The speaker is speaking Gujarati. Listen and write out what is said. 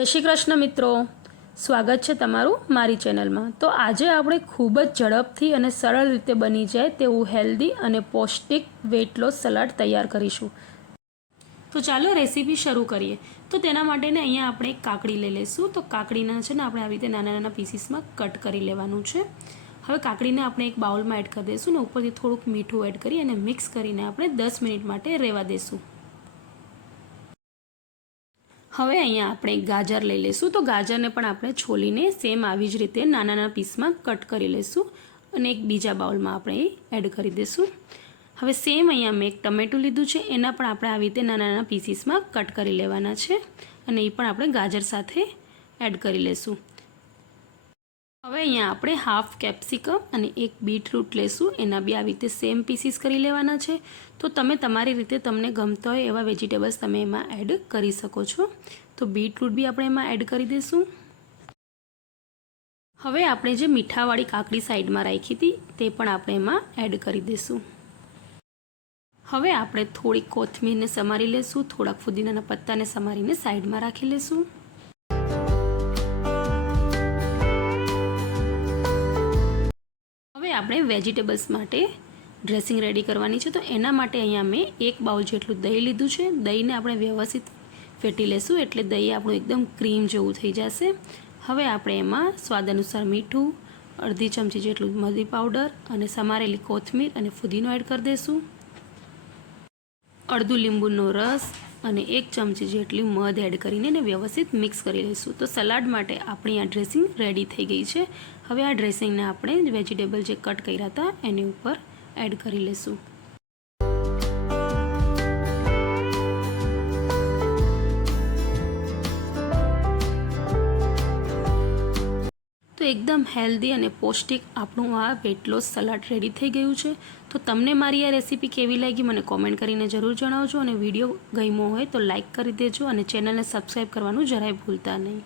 जय श्री कृष्ण मित्रों, स्वागत है तमारू मारी चेनल में। तो आज આપણે ખૂબ જ ઝડપથી અને સરળ રીતે બની જાય તેવું હેલ્ધી અને પૌષ્ટિક વેટ લોસ સલાડ તૈયાર કરીશું। તો ચાલો રેસીપી શરૂ કરીએ। તો તેના માટે ને અહીંયા આપણે એક કાકડી લઈ લઈશું। તો કાકડીના છે ને આપણે આવી રીતે નાના નાના પીસીસમાં કટ કરી લેવાનું છે। હવે કાકડીને આપણે એક બાઉલમાં એડ કરી દઈશું ને ઉપરથી થોડુંક મીઠું એડ કરી અને મિક્સ કરીને આપણે 10 મિનિટ માટે રહેવા દઈશું। હવે અહીંયા આપણે ગાજર લઈ લઈશું। તો ગાજરને પણ આપણે છોલીને સેમ આવી જ રીતે નાના નાના પીસમાં કટ કરી લઈશું અને એક બીજા બાઉલમાં આપણે એડ કરી દઈશું। હવે સેમ અહીંયા મેં એક ટમેટું લીધું છે, એના પણ આપણે આવી રીતે નાના નાના પીસીસમાં કટ કરી લેવાના છે અને એ પણ આપણે ગાજર સાથે એડ કરી લઈશું। હવે અહીંયા આપણે હાફ કેપ્સિકમ અને એક બીટરૂટ લઈશું, એના બી આવી રીતે સેમ પીસીસ કરી લેવાના છે। તો તમે તમારી રીતે તમને ગમતા હોય એવા વેજીટેબલ્સ તમે એમાં એડ કરી શકો છો। તો બીટરૂટ બી આપણે એમાં એડ કરી દઈશું। હવે આપણે જે મીઠાવાળી કાકડી સાઈડમાં રાખી હતી તે પણ આપણે એમાં એડ કરી દઈશું। હવે આપણે થોડીક કોથમીરને સમારી લઈશું, થોડાક ફુદીનાના પત્તાને સમારીને સાઈડમાં રાખી લઈશું। હવે આપણે વેજીટેબલ્સ માટે ડ્રેસિંગ રેડી કરવાની છે। તો એના માટે અહીંયા મેં એક બાઉલ જેટલું દહીં લીધું છે। દહીંને આપણે વ્યવસ્થિત ફેટી લેશું એટલે દહીં આપણું એકદમ ક્રીમ જેવું થઈ જશે। હવે આપણે એમાં સ્વાદ અનુસાર મીઠું, અડધી ચમચી જેટલું મરી પાવડર અને સમારેલી કોથમીર અને ફુદીનો એડ કરી દઈશું। અડધું લીંબુનો રસ અને એક ચમચી જેટલી મધ એડ કરીને એને વ્યવસ્થિત મિક્સ કરી લઈશું। તો સલાડ માટે આપણી આ ડ્રેસિંગ રેડી થઈ ગઈ છે। હવે આ ડ્રેસિંગને આપણે વેજીટેબલ જે કટ કર્યા હતા એની ઉપર એડ કરી લઈશું। તો એકદમ હેલ્ધી અને પૌષ્ટિક આપણું આ વેટ લોસ સલાડ રેડી થઈ ગયું છે। તો તમને મારી આ રેસીપી કેવી લાગી મને કોમેન્ટ કરીને જરૂર જણાવજો અને વિડીયો ગમ્યો હોય તો લાઈક કરી દેજો અને ચેનલને સબસ્ક્રાઈબ કરવાનું જરાય ભૂલતા નહીં।